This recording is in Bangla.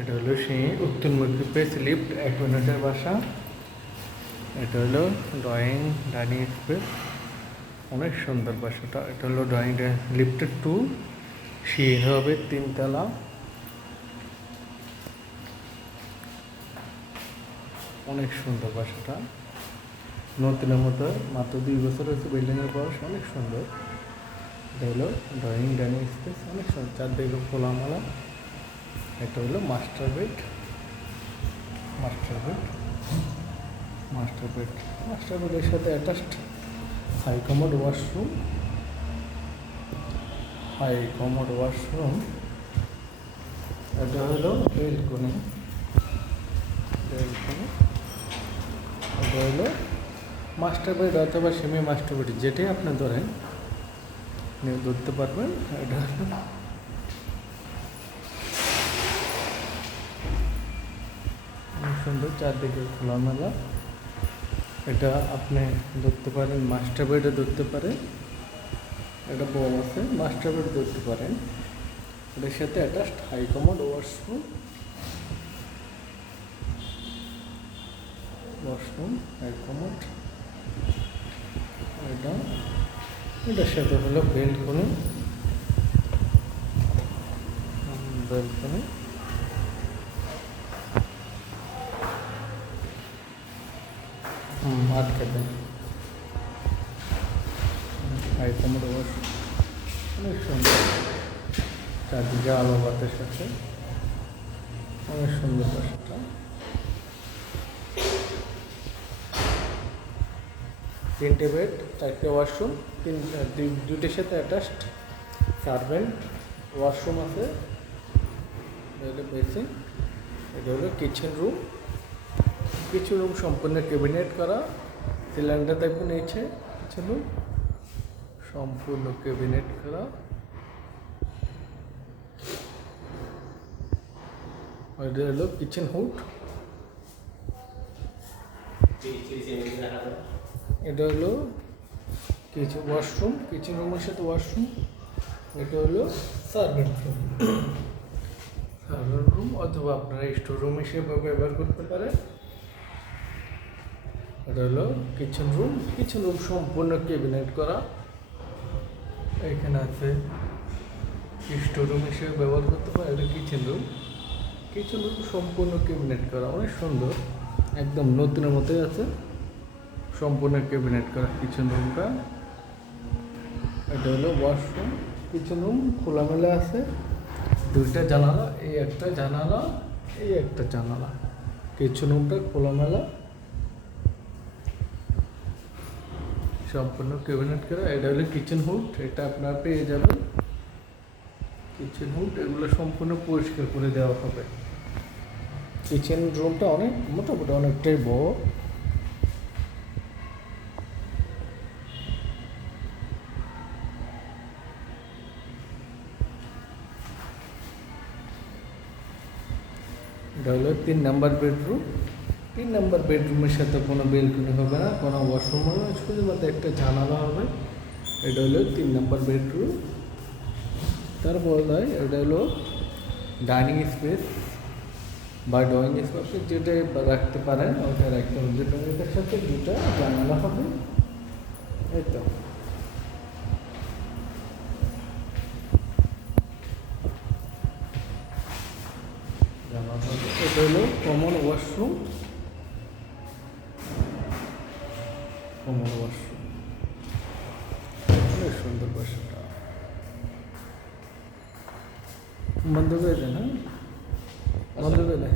এটা হলো সেই উত্তরমুখী পেস লিফট 1 মিনিটের বাসা। এটা হলো ড্রয়িং ডাইনিং স্পেস, অনেক সুন্দর বাসাটা। এটা হলো ড্রয়িং লিফটের 2, সিঁড়ি হবে 3 তলা। অনেক সুন্দর বাসাটা, নতুনের মতো, মাত্র 2 বছর হয়েছে বিল্ডিংয়ের বয়স। অনেক সুন্দর। এটা হলো ড্রয়িং ডাইনিং স্পেস, অনেক সুন্দর, চারদিকে খোলামেলা। এটা হলো মাস্টার বেড। মাস্টার বেডের সাথে অ্যাটাচড হাই কমোড ওয়াশরুম। এটা হলো বেলকনি। এটা হলো মাস্টার বেড অথবা সেমি মাস্টার বেড, যেটাই আপনি ধরেন নিয়ে ধরতে পারবেন। এটা হলো সুন্দর, চারদিকে খোলামেলা। এটা আপনি ধরতে পারেন, মাস্টার বেডে ধরতে পারেন। এটা বড় আছে, মাস্টার বেড ধরতে পারেন। এটার সাথে attached high commode washroom, high commode. এটার সাথে হলো বেলকনি। আটকে দেন, হাই কমোড ওয়াশরুম, অনেক সুন্দর। চারদিকে আলো বাতাস আছে, অনেক সুন্দর বাসাটা। 3টে বেড, 4টে ওয়াশরুম, 2টির সাথে অ্যাটাচড সার্ভেন্ট ওয়াশরুম আছে। এটা হলো বেসিং। এটা হলো কিচেন রুম সম্পূর্ণ ক্যাবিনেট করা, সিলিন্ডার দেখবেন নিচে। কিচেন রুম সম্পূর্ণ ক্যাবিনেট করা। এটা হলো কিচেন হুড। এটা হলো কিচেন রুমের সাথে ওয়াশরুম। এটা হলো সার্ভেন্ট রুম অথবা আপনারা স্টোর রুম হিসেবে ব্যবহার করতে পারেন। এটা হলো কিচেন রুম সম্পূর্ণ ক্যাবিনেট করা। এখানে আছে স্টোর রুম হিসেবে ব্যবহার করতে পারে। এটা কিচেন রুম সম্পূর্ণ ক্যাবিনেট করা, অনেক সুন্দর, একদম নতুনের মতোই আছে। সম্পূর্ণ ক্যাবিনেট করা কিচেন রুমটা। এটা হলো ওয়াশরুম। কিচেন রুম খোলামেলা আছে, 2টা জানালা, এই একটা জানালা। কিচেন রুমটা খোলামেলা, সম্পূর্ণ ক্যাবিনেট করা। এটা হলো কিচেন হুড, এটা আপনারা পেয়ে যাবেন। কিচেন হুড এগুলো সম্পূর্ণ পরিষ্কার করে দেওয়া হবে। কিচেন রুমটা অনেক মোটামুটি অনেকটাই বড়। এটা হলো 3 নাম্বার বেডরুম। 3 নাম্বার বেডরুমের সাথে কোনো বেলকনি হবে না, কোনো ওয়াশরুম হবে না, শুধুমাত্র একটা জানালা হবে। এটা হলো 3 নাম্বার বেডরুম। তারপর এটা হলো ডাইনিং স্পেস বা ড্রয়িং স্পেস, যেটা রাখতে পারেন ওটা রাখতে হবে। এটার সাথে 2টা জানালা হবে। এই তো এটা হলো কমন ওয়াশরুম। অনেক সুন্দর বাসাটা। বন্ধ করে দেন, হ্যাঁ, বন্ধ করে দেন।